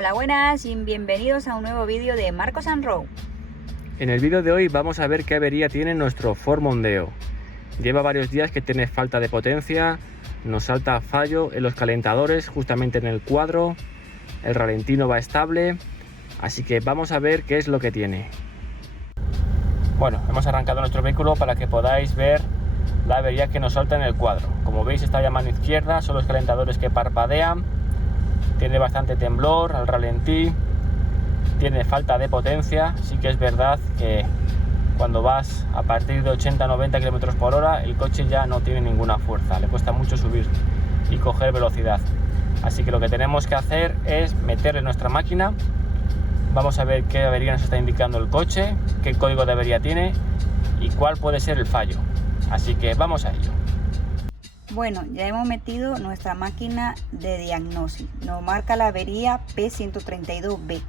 Hola, buenas y bienvenidos a un nuevo vídeo de Marcos and Row. En el vídeo de hoy vamos a ver qué avería tiene nuestro Ford Mondeo. Lleva varios días que tiene falta de potencia, nos salta fallo en los calentadores, justamente en el cuadro, el ralentí no va estable, así que vamos a ver qué es lo que tiene. Bueno, hemos arrancado nuestro vehículo para que podáis ver la avería que nos salta en el cuadro. Como veis, está ya a mano izquierda, son los calentadores que parpadean, tiene bastante temblor al ralentí, tiene falta de potencia. Sí que es verdad que cuando vas a partir de 80-90 km por hora el coche ya no tiene ninguna fuerza, le cuesta mucho subir y coger velocidad. Así que lo que tenemos que hacer es meterle nuestra máquina. Vamos a ver qué avería nos está indicando el coche, qué código de avería tiene y cuál puede ser el fallo. Así que vamos a ello. Bueno, ya hemos metido nuestra máquina de diagnosis. Nos marca la avería P132B,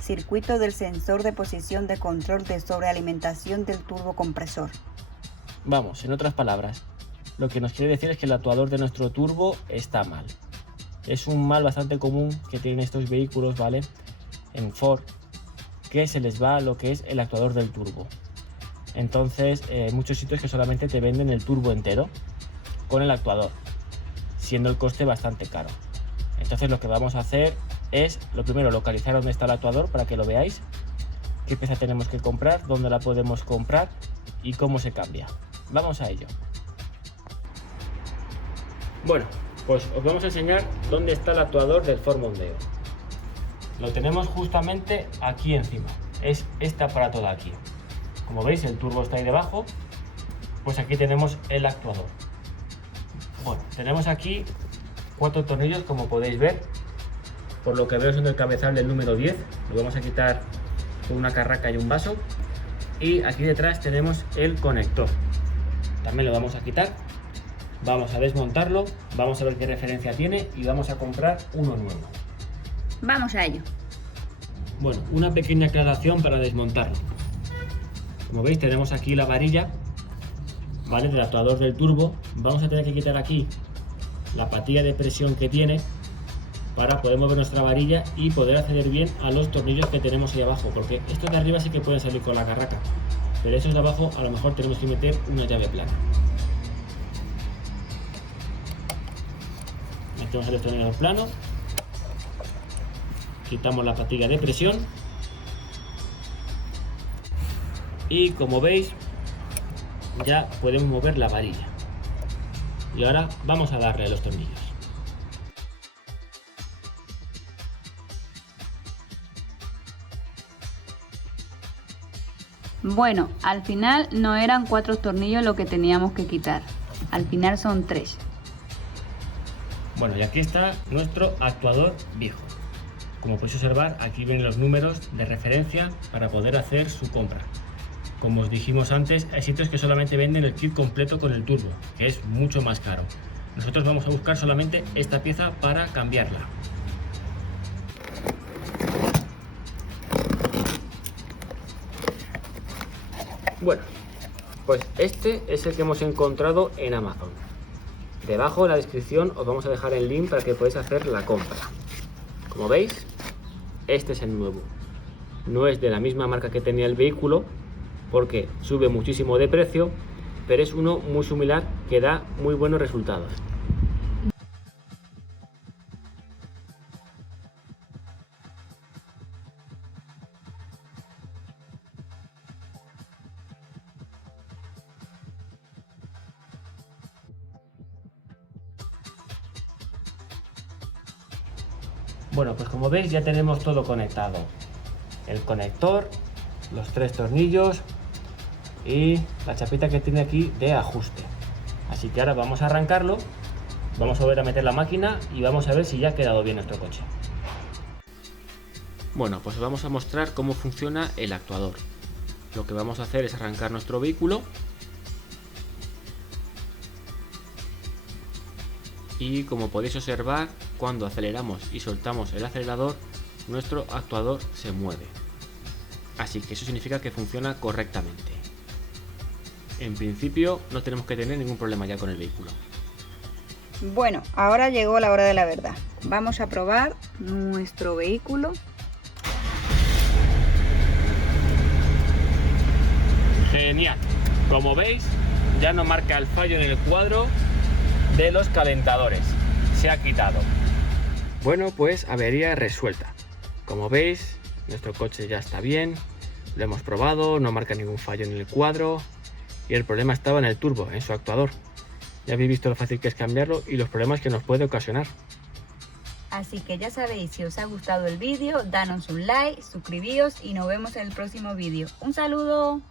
circuito del sensor de posición de control de sobrealimentación del turbocompresor. Vamos, en otras palabras, lo que nos quiere decir es que el actuador de nuestro turbo está mal. Es un mal bastante común que tienen estos vehículos, ¿vale? En Ford, que se les va lo que es el actuador del turbo. Entonces, muchos sitios que solamente te venden el turbo entero con el actuador, siendo el coste bastante caro. Entonces lo que vamos a hacer es, lo primero, localizar dónde está el actuador para que lo veáis, qué pieza tenemos que comprar, dónde la podemos comprar y cómo se cambia. Vamos a ello. Bueno, pues os vamos a enseñar dónde está el actuador del Ford Mondeo. Lo tenemos justamente aquí encima, es este aparato de aquí. Como veis, el turbo está ahí debajo, pues aquí tenemos el actuador. Bueno, tenemos aquí 4 tornillos, como podéis ver. Por lo que veo son del cabezal del número 10. Lo vamos a quitar con una carraca y un vaso. Y aquí detrás tenemos el conector. También lo vamos a quitar. Vamos a desmontarlo, vamos a ver qué referencia tiene y vamos a comprar uno nuevo. Vamos a ello. Bueno, una pequeña aclaración para desmontarlo. Como veis, tenemos aquí la varilla, ¿vale?, del actuador del turbo. Vamos a tener que quitar aquí la patilla de presión que tiene para poder mover nuestra varilla y poder acceder bien a los tornillos que tenemos ahí abajo, porque estos de arriba sí que pueden salir con la carraca, pero estos de abajo a lo mejor tenemos que meter una llave plana. Metemos el destornillador plano, quitamos la patilla de presión y, como veis, ya podemos mover la varilla. Y ahora vamos a darle a los tornillos. Bueno, al final no eran 4 tornillos lo que teníamos que quitar. Al final son 3. Bueno, y aquí está nuestro actuador viejo. Como podéis observar, aquí vienen los números de referencia para poder hacer su compra. Como os dijimos antes, hay sitios que solamente venden el kit completo con el turbo, que es mucho más caro. Nosotros vamos a buscar solamente esta pieza para cambiarla. Bueno, pues este es el que hemos encontrado en Amazon. Debajo en la descripción os vamos a dejar el link para que podáis hacer la compra. Como veis, este es el nuevo. No es de la misma marca que tenía el vehículo, porque sube muchísimo de precio, pero es uno muy similar que da muy buenos resultados. Bueno, pues como veis ya tenemos todo conectado. El conector, los 3 tornillos y la chapita que tiene aquí de ajuste. Así que ahora vamos a arrancarlo, vamos a volver a meter la máquina y vamos a ver si ya ha quedado bien nuestro coche. Bueno, pues vamos a mostrar cómo funciona el actuador. Lo que vamos a hacer es arrancar nuestro vehículo y, como podéis observar, cuando aceleramos y soltamos el acelerador, nuestro actuador se mueve. Así que eso significa que funciona correctamente. En principio no tenemos que tener ningún problema ya con el vehículo. Bueno, ahora llegó la hora de la verdad. Vamos a probar nuestro vehículo. Genial. Como veis, ya no marca el fallo en el cuadro de los calentadores. Se ha quitado. Bueno, pues avería resuelta. Como veis, nuestro coche ya está bien. Lo hemos probado, no marca ningún fallo en el cuadro. Y el problema estaba en el turbo, en su actuador. Ya habéis visto lo fácil que es cambiarlo y los problemas que nos puede ocasionar. Así que ya sabéis, si os ha gustado el vídeo, danos un like, suscribíos y nos vemos en el próximo vídeo. ¡Un saludo!